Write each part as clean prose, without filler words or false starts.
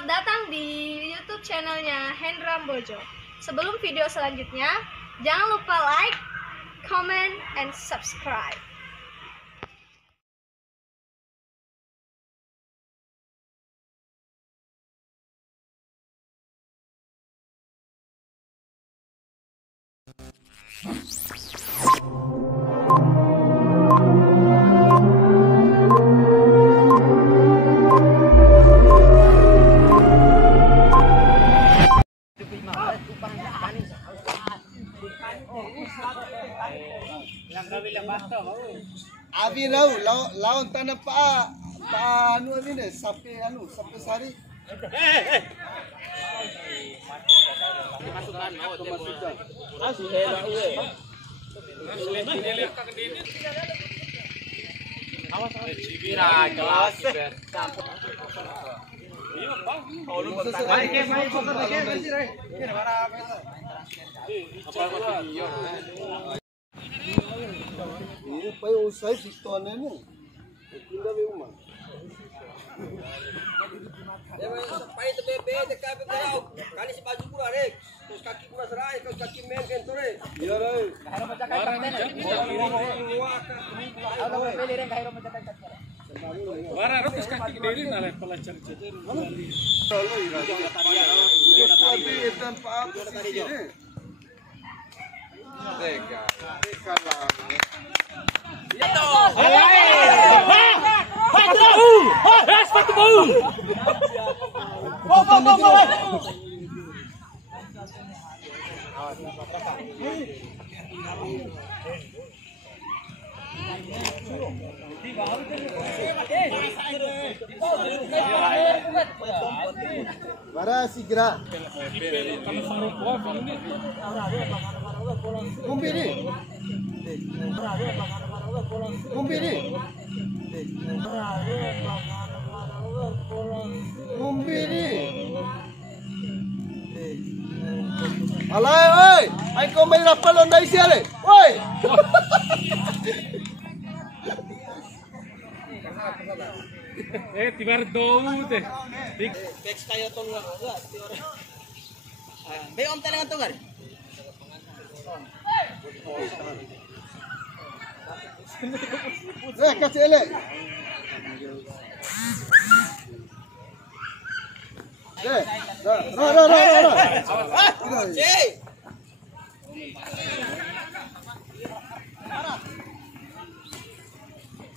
Selamat datang di YouTube channelnya Hendra Bojo. Sebelum video selanjutnya, jangan lupa like, comment, and subscribe. Abi lawan tanah pak anu ini sampai sari. Masukkan masukkan. Awas cibira kelas. Ini pai usai sistone nih. Pindah be umah. Pai itu bebe dekat berau. Kali si baju pura rek. Terus kaki pura serai, kaki men kan tore. Iya rei. Kahiro macam kaki men. Ada bebe rek kahiro macam kaki. Bara terus kaki dari nalai pelajar jadi. Kalau iya. Tapi etan pak sini. Deka lah. Bara segera. Kumpiri. Alay, oi! Ay kau may rapalon na isya le. Oi! Tibar dou deh. Teks kayo tong nga. Be om talangan to gar. Kasih ele.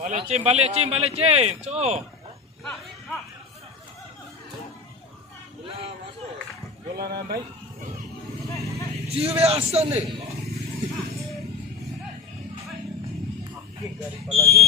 Balik cim, co. Bola nandai. Jiwe asan nih.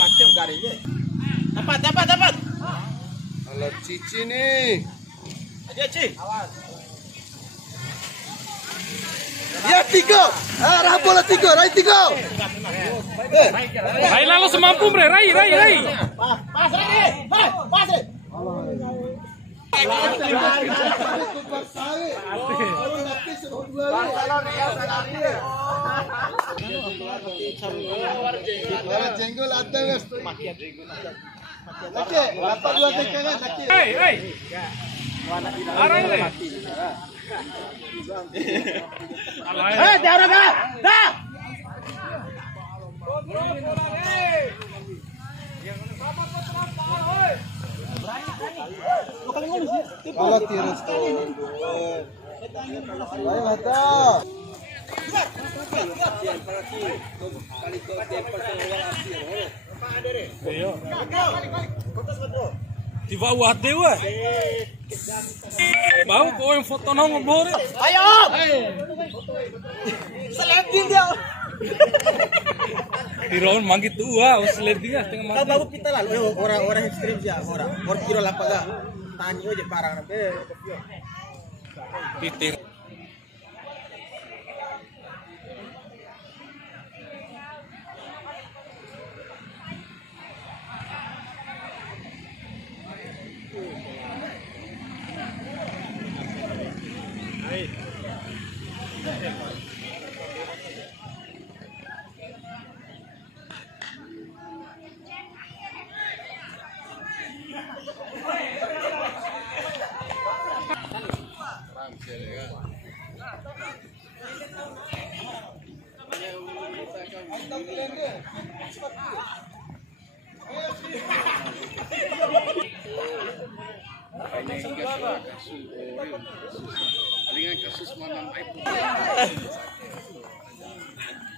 Aktif garinya. Dapat. Alat cici nih. Aja Ci. Awas. Ya tiga. Arah bola tiga, Rai tiga. Rai lalu semampu bre, Rai. Pas Rai. Pas. Jenggol ada wes. Laki, dapat dua tekangan laki. Hei. Arah ini. Tiara dah. Dah. Kalau tirus tuh. Baik mata. Tiba wate we. Mau kau yang foto nong ngobor. Ayo. Selebin dia. Tiron manggit tua, selebih tengah Kau baru kita lalu orang ekstrim dia orang kiro lapaga. Tani aja parang nabe. titir.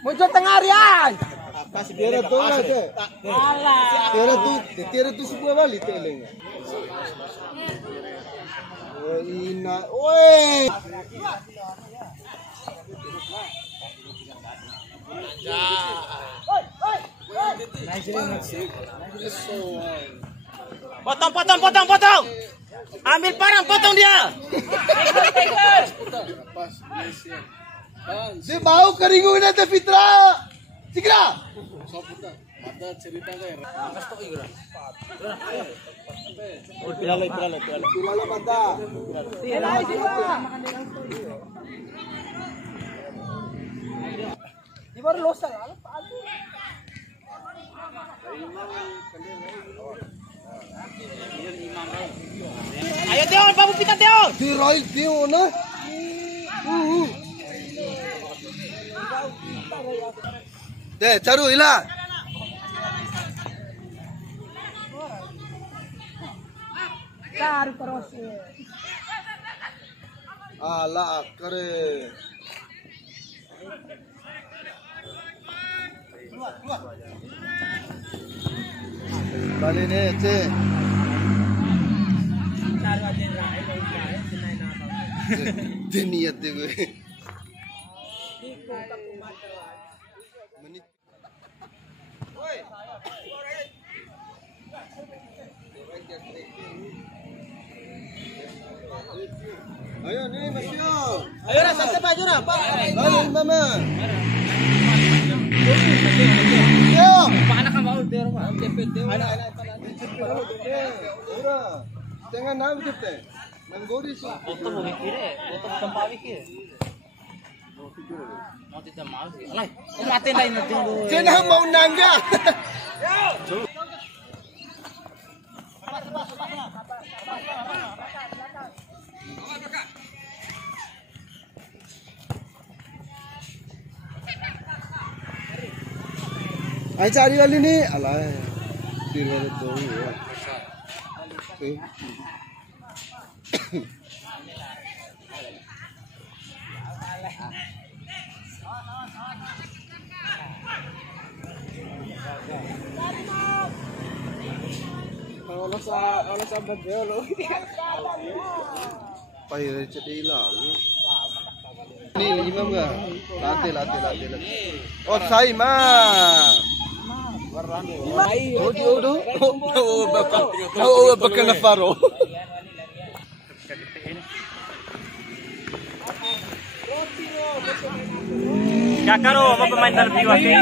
Muncul tengah Rian. Tira tu lah tu. Tira tu sebuah balik tu lagi. Oh ina, oi. Potong. Ambil parang, potong dia. Dia bau keringu na te Fitra. Sikra. Pilala mata. Di baru losa. Ayo Teon, babu pita Teon. Tirai dia na. Deh, caru ila. Cari terus. Ala kare. Balik ni, cik. Dia niat dia gue. Menit. Ayo ni Masio. Ayo lah, santai Pak Jura, Pak. Ayo mama. Yo. Anak kan mau dia rumah. Anak. Ura. Tengah nam jepte. Nanggori su. Foto mau mikir, foto tempat mikir. Mau tidak mau sih. Alay, kau matiin dah ini tunggu. Cina mau nangga. Ay cari kali ni, alay. Dirwala tu. Kalau sa bagyo lo. Pahir cedih lah. Ni imam ga? Latih. Oh sai mah. Oh bapak na faro. Kakaro, mau pemain terbaik waktu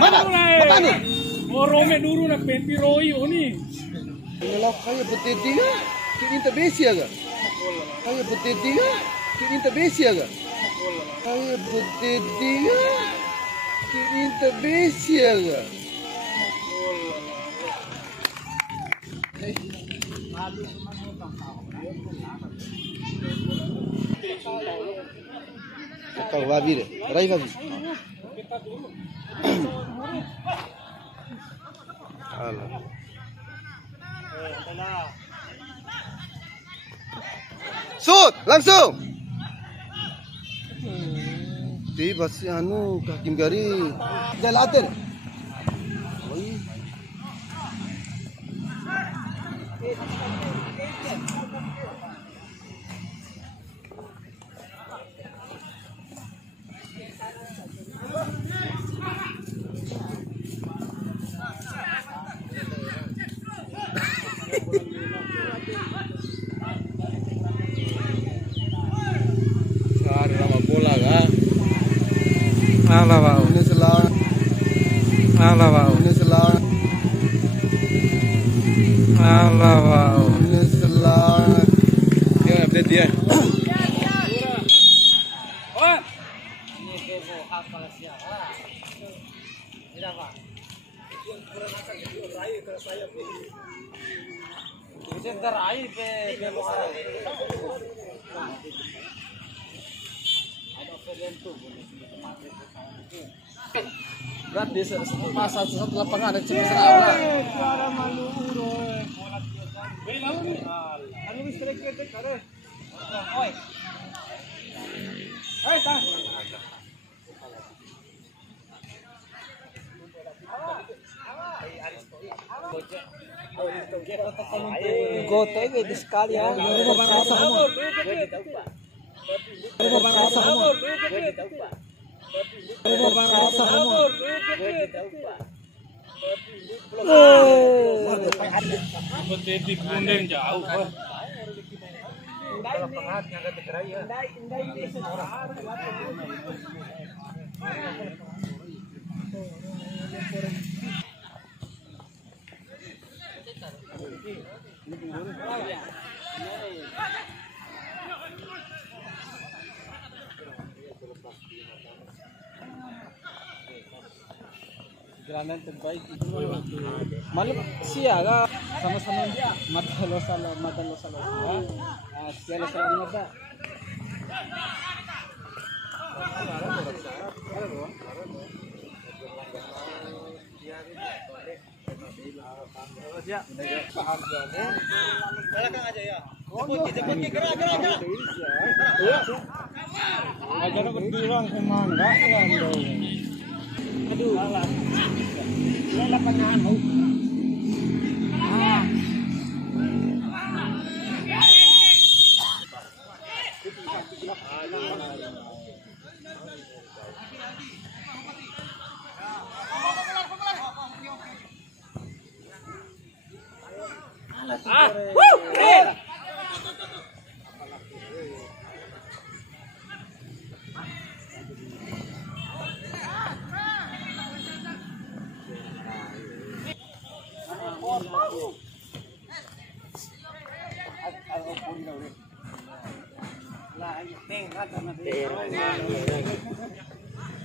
Mana ni? Oh, Rome dulu nak penpi Roy ni. Inilah kaya petiti ga? Kini tak besi aga. Kaya petiti ga? Kini tak besi aga. Kaya petiti ga? Kini tak besi aga. Kau babi deh, rai babi. Alah. Sud, langsung. Di basi anu kakim gari. Jalatin. Oi. Alah Pak. Ini selang. Alah Pak. Ini selang. Alah Pak. Ini selang. Ya, update dia. Oh. Berat di pasar satu lapangan ada cuma serala. Gotoy gede sekali ya. Titik kuning jauh. Jalanan terbaik itu malam siaga sama-sama dia mata lo salah siaga salah mata aja berdilang emang enggak aduh salah pengaruh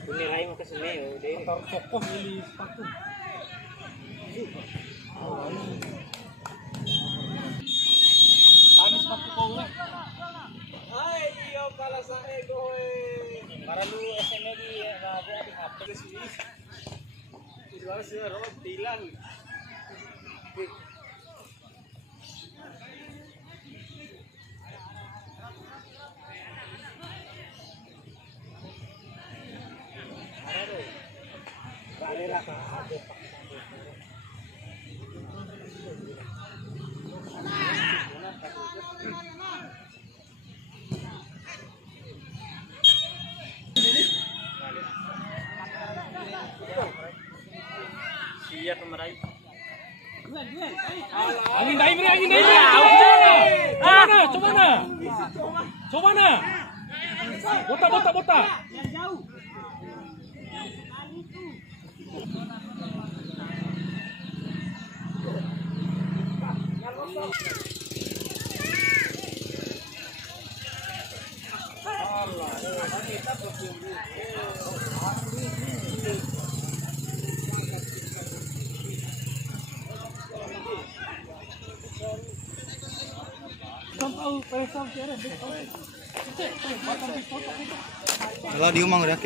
nilai mo kasi mayo deh. Tokoh milih sepatu. Panis sepatu kau lah. Ay, iyo pala sa ego para lu SMA di rabu di HP sini. Jual sih ro tilang. Siap pemerai. Angin daim. Coba na. Bota. Kalau di umang udah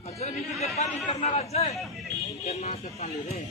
Aja di depan internal aja. Karena depan deh.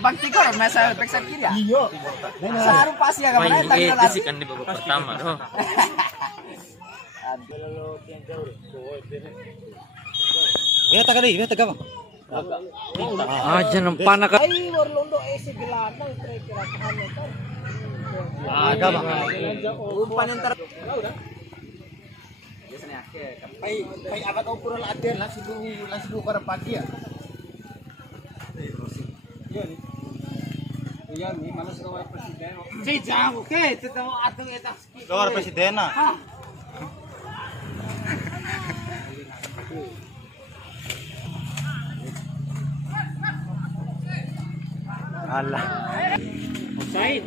Bakti ko masa peksa kiri ya? Iya. Saru pasti ya kemana tadi lagi. Kan di babak pertama doh. Ya tak ada, ya tak apa. Aja nempana ka. Ay, Warlondo ese gelandang kira-kira kano kan. Aga bang. Umpan yang ter. Biasanya akhir. Ay apa kau pura lader langsung dulu para pagi ya. Luar presiden na. Alah. Said.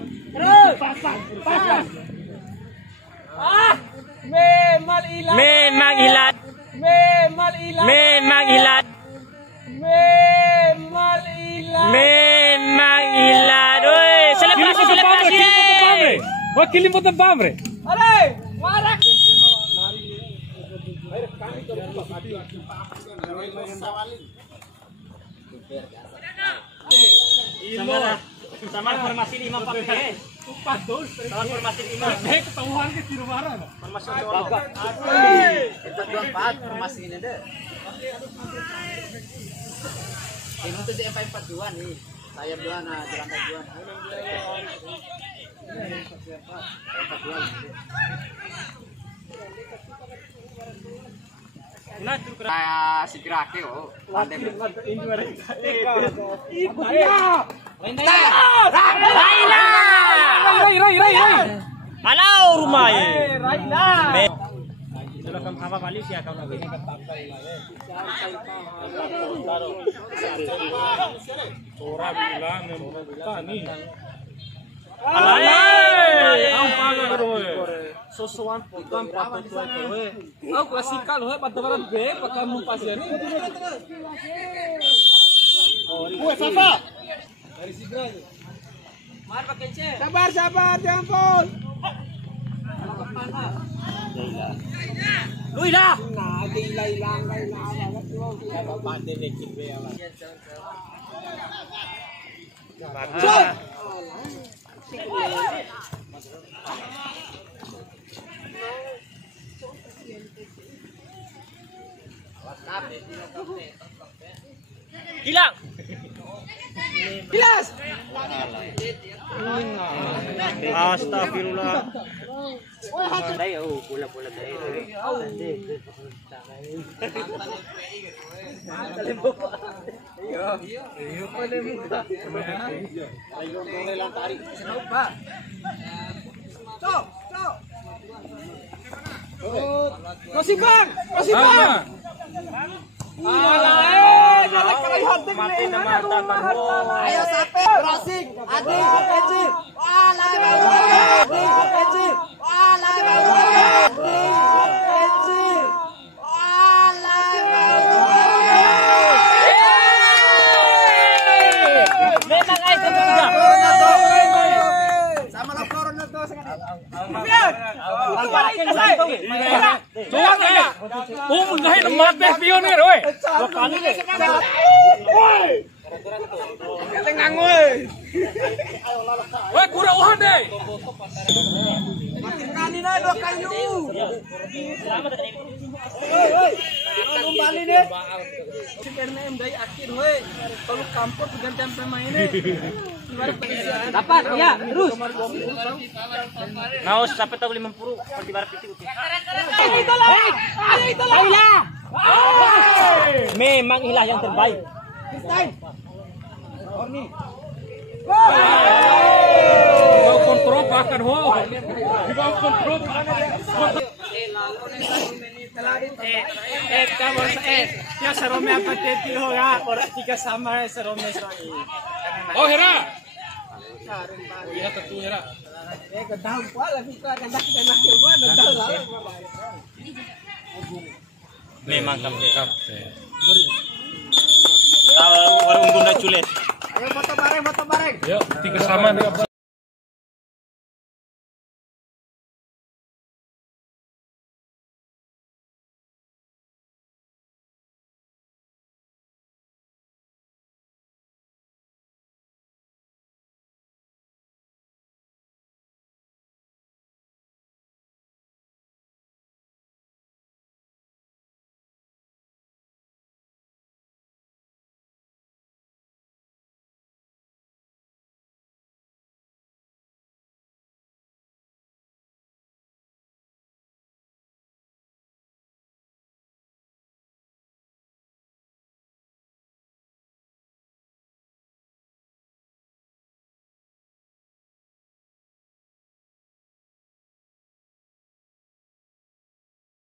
Memang ilat. Memang ilat. Memang ilat. Memang ilat. Memang ilat. Memang ilat. Oi, selebrasi selebrasi. Wakil mo ta pamre. Are, warak. Sama formasi 5 pakai. Sama formasi 5. Ketahuan ke di rumah orang. Formasi bagus. Itu 24 formasi ini deh. Ini tuh di MP4 dua nih. Sayap dua nah, jerangkai dua. Saya si Krake oh. Halau rumah ye. Orang bilang tani. Sosokan potong patut kowe. Aku klasikal hoy padaran be pakai mumpas ini. Kue Safa. Dari Sigra. Mar pakai C. Sabar, sabar, ya ampun. Lui dah. Shot. Hilang. Bilas. Astagfirullah. Dai bola-bola dai. Masih bang. Mati nama tatang. Ayo sampai crossing. Adi, Eci. Walai baru. Adi, Eci. Walai baru. Adi, Eci. Walai baru. Memang ai ketiga. Sama lah corona tuh sekali. Tuang ya. Ngahin mati pionir oi. Kali deh. Tengang woi. Woi kurang uhan deh. Kali na dua kayu. Kembali deh. Superman dari akhir woi. Kalau kampung ganti pemain ini. Dapat ya, terus. Naos sampai tahu 50 seperti barat itu. Itulah. Memang ilah yang terbaik. Kau kontrol bahkan ho. Kau kontrol. क्या सरों में आपका टेपी होगा और टीका सामा है सरों में सोई Oh Hera. Iya tentu Hera. daun pala kita kena mana daun Memang kapten. Tahu baru unggul dah culet. Ayo foto bareng. Yuk, tiga sama nih.